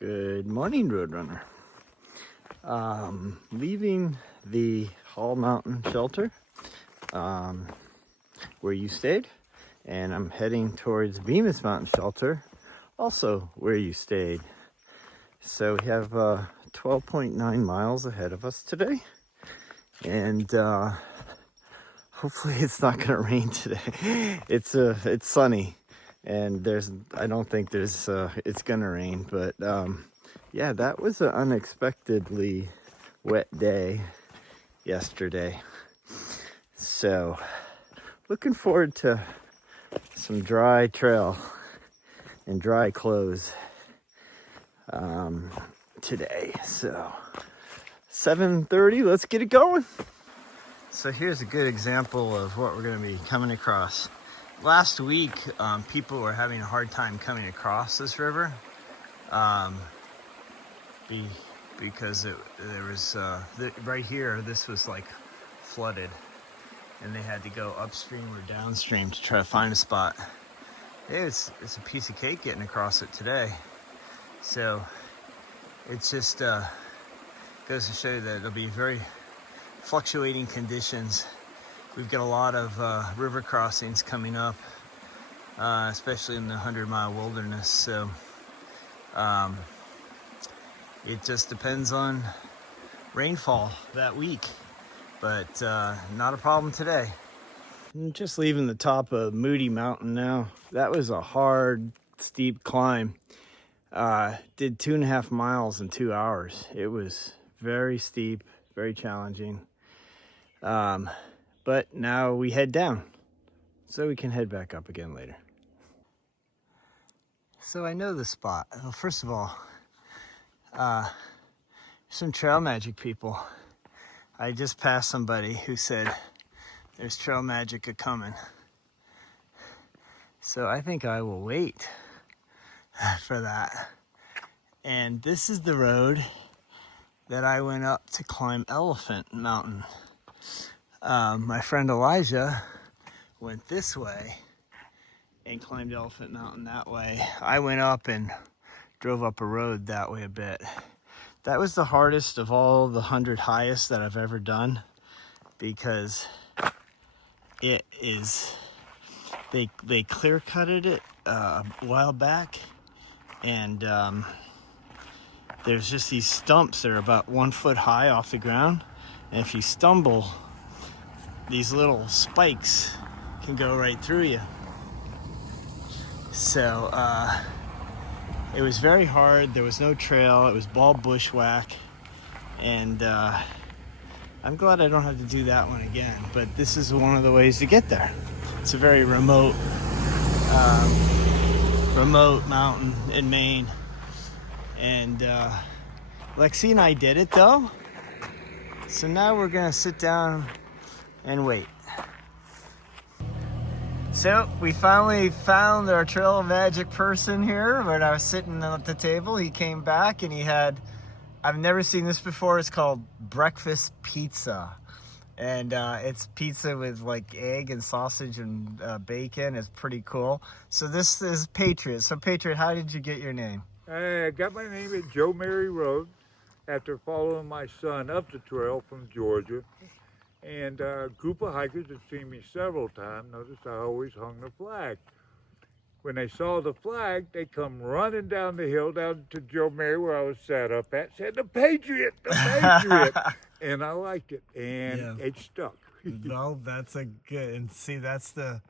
Good morning, Roadrunner. Leaving the Hall Mountain shelter where you stayed, and I'm heading towards Bemis Mountain shelter, also where you stayed. So we have 12.9 miles ahead of us today, and hopefully it's not going to rain today. It's sunny. And I don't think it's gonna rain, but yeah, that was an unexpectedly wet day yesterday. So looking forward to some dry trail and dry clothes today. So 7:30, let's get it going. So here's a good example of what we're gonna be coming across. Last week, people were having a hard time coming across this river because there was right here. This was like flooded, and they had to go upstream or downstream to try to find a spot. It's a piece of cake getting across it today. So it's just goes to show you that it'll be very fluctuating conditions. We've got a lot of river crossings coming up, especially in the 100-mile wilderness. So it just depends on rainfall that week, but not a problem today. I'm just leaving the top of Moody Mountain now. That was a hard, steep climb. Did 2.5 miles in 2 hours. It was very steep, very challenging. But now we head down, so we can head back up again later. So I know the spot. Well, first of all, some trail magic people. I just passed somebody who said there's trail magic a-coming. So I think I will wait for that. And this is the road that I went up to climb Elephant Mountain. My friend Elijah went this way and climbed Elephant Mountain that way. I went up and drove up a road that way a bit. That was the hardest of all the 100 highest that I've ever done, because it is, they clear cutted it a while back, and there's just these stumps that are about 1 foot high off the ground, and if you stumble, these little spikes can go right through you. So it was very hard. There was no trail. It was bald bushwhack, and I'm glad I don't have to do that one again. But this is one of the ways to get there. It's a very remote mountain in Maine, and Lexi and I did it though. So now we're gonna sit down and wait. So we finally found our trail magic person here. When I was sitting at the table, he came back and he had, I've never seen this before, it's called breakfast pizza. And it's pizza with like egg and sausage and bacon. It's pretty cool. So this is Patriot. So Patriot, how did you get your name? I got my name at Joe Mary Road after following my son up the trail from Georgia. And a group of hikers had seen me several times. Noticed I always hung the flag. When they saw the flag, they come running down the hill down to Joe Mary where I was sat up at, said, "The Patriot, the Patriot." And I liked it, and it stuck. Well, that's a good, and see, that's a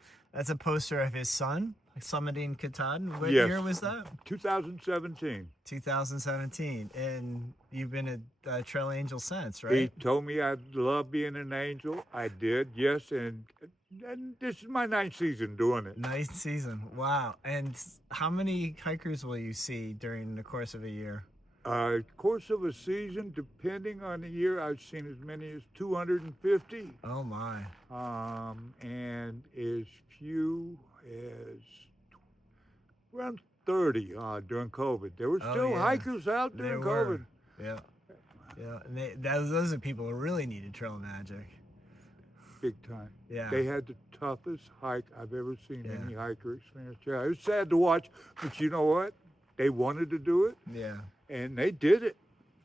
poster of his son summiting Katahdin. What year was that? 2017. 2017, and you've been a trail angel since, right? He told me I'd love being an angel. I did, yes, and this is my 9th season doing it. 9th season, wow. And how many hikers will you see during the course of a year? Course of a season, depending on the year, I've seen as many as 250. Oh my. And as few as around 30 during COVID. There were still hikers out during COVID. Yeah. And those are people who really needed trail magic. Big time. Yeah. They had the toughest hike I've ever seen any hiker experience. Yeah, it was sad to watch, but you know what? they wanted to do it, Yeah. and they did it.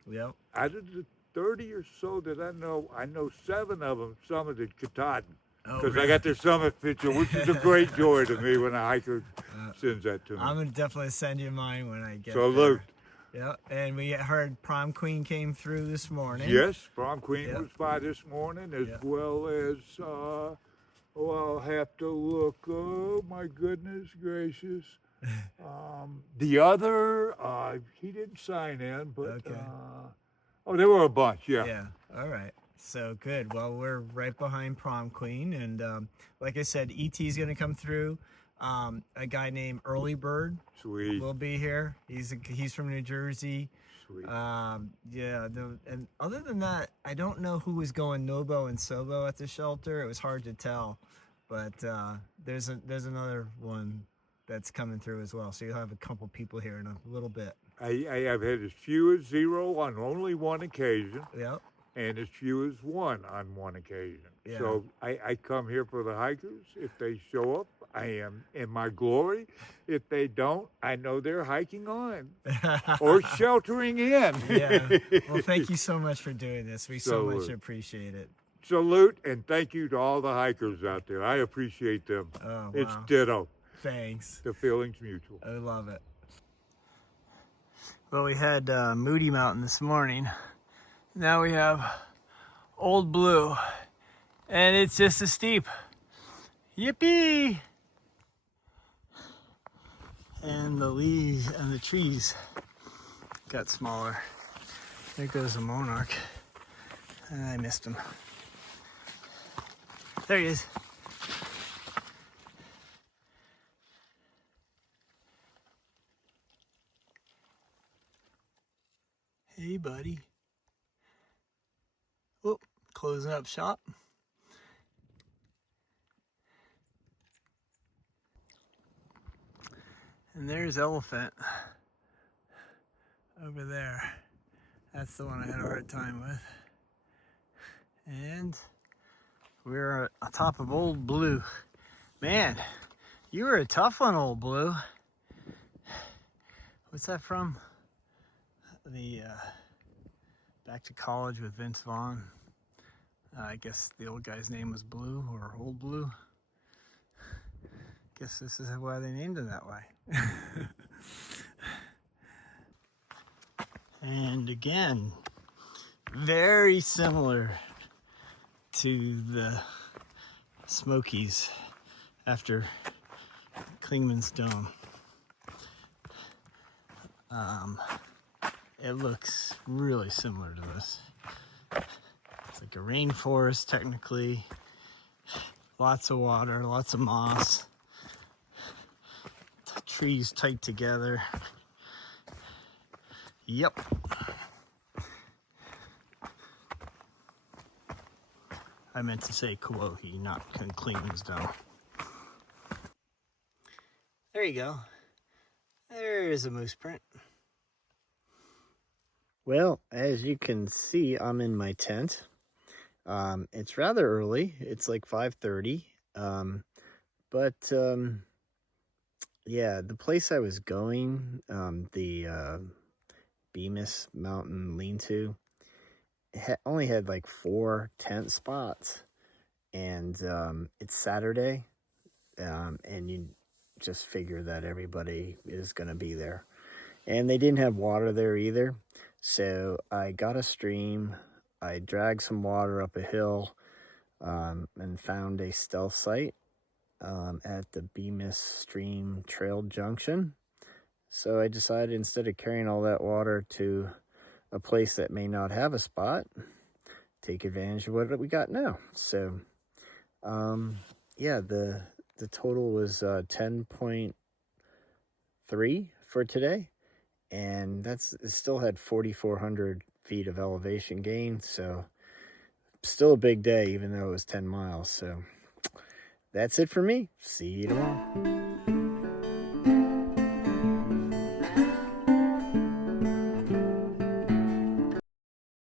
Yep. Out of the 30 or so that I know 7 of them summited Katahdin. Oh, Because really? I got their summit picture, which is a great joy to me when a hiker sends that to me. I'm gonna definitely send you mine when I get Salute. there. Yep. And we heard Prom Queen came through this morning. Yes, Prom Queen Yep. was by this morning, as Yep. well as, I'll have to look, oh my goodness gracious. The other, he didn't sign in, but, Okay. there were a bunch, yeah. Yeah. All right. So good. Well, we're right behind Prom Queen, and like I said, ET's gonna come through. A guy named Early Bird Sweet, will be here. He's from New Jersey. sweet. Yeah. And other than that, I don't know who was going Nobo and Sobo at the shelter. It was hard to tell, but there's another one that's coming through as well. So you'll have a couple people here in a little bit. I have had as few as 0 on only one occasion, Yep. and as few as 1 on one occasion. Yeah. So I come here for the hikers. If they show up, I am in my glory. If they don't, I know they're hiking on or sheltering in. Yeah. Well, thank you so much for doing this. We so much Salute. appreciate it. Salute and thank you to all the hikers out there. I appreciate them. Oh, It's wow. ditto. Thanks. The feeling's mutual. I love it. Well, we had Moody Mountain this morning. Now we have Old Blue, and it's just as steep. Yippee! And the leaves and the trees got smaller. There goes the monarch. And I missed him. There he is. Hey, buddy. Oh, closing up shop. And there's Elephant over there. That's the one I had a hard time with. And we're on top of Old Blue. Man, you were a tough one, Old Blue. What's that from? The Back to College with Vince Vaughn. I guess the old guy's name was Blue or Old Blue. Guess this is why they named him that way. And again, very similar to the Smokies after Klingman's Dome. It looks really similar to this. It's like a rainforest, technically. Lots of water, lots of moss. Trees tight together. Yep. I meant to say Kawohi, not Klingman's Dome. There you go. There is a moose print. Well, as you can see, I'm in my tent. It's rather early. It's like 5:30. Yeah, the place I was going, the Bemis Mountain lean-to, only had like 4 tent spots, and it's Saturday, and you just figure that everybody is going to be there. And they didn't have water there either, so I got a stream. I dragged some water up a hill and found a stealth site at the Bemis Stream Trail Junction. So I decided, instead of carrying all that water to a place that may not have a spot, take advantage of what we got now. So yeah, the total was 10.3 for today, and it still had 4,400 feet of elevation gain, so still a big day, even though it was 10 miles. So that's it for me. See you tomorrow.